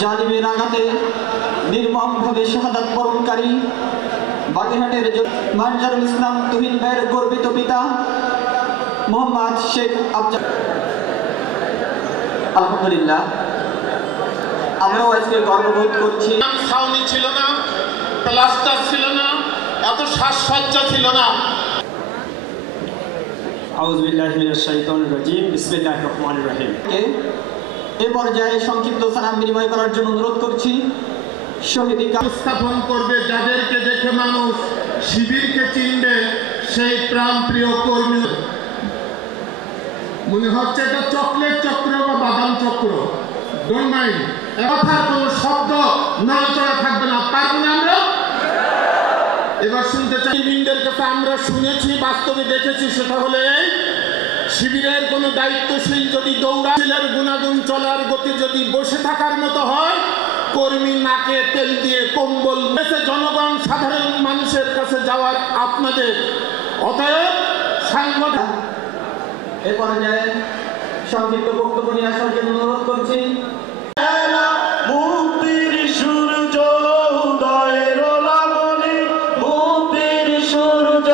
জালিমের আঘাতে নির্মমভাবে শাহাদাত বরণকারী বাগেরহাটের মানজারুল ইসলাম তুহিন ভাইয়ের গর্বিত পিতা মোহাম্মদ শেখ আফজাল। আলহামদুলিল্লাহ, আমরাও আজকে গর্ববোধ করছি। ছাউনি ছিল না, প্লাস্টার ছিল না, এত সাজসজ্জা ছিল না। আউযু বিল্লাহি মিনাশ শাইতানির রাজীম, বিসমিল্লাহির রহমানির রহিম। এই পর্যায়ে সংক্ষিপ্ত সালাম বিনিময় করার জন্য অনুরোধ করছি। শহীদ স্থাপন করবে যাদেরকে দেখে মানুষ শিবিরকে চিনবে, সেই প্রাণপ্রিয় কর্মী। মনে হচ্ছে এটা চকলেট চক্র বা বাদাম চক্র, ডোন্ট মাইন্ড। কথার কোনো শব্দ নড়াচড়া থাকবে না, পারবো না আমরা। এবার শুনতে চাই বৃন্দের কাছে আমরা শুনেছি, বাস্তবে দেখেছি, সেটা হলে শিবিরের কোনো দায়িত্বশীল যদি দৌড়াশীলের গুণাগুণ চলার গতি যদি বসে থাকার মতো হয়, কর্মী নাকে তেল দিয়ে কম্বল বেছে জনগণ সাধারণ মানুষের কাছে যাওয়ার আপনাদের অতএব সাংগঠনিক এ পর্যায়ে সংক্ষিপ্ত বক্তব্য নিয়ে আসার জন্য অনুরোধ করছি। সূর্য উদয়ের লাগনে মুক্তির সূর্য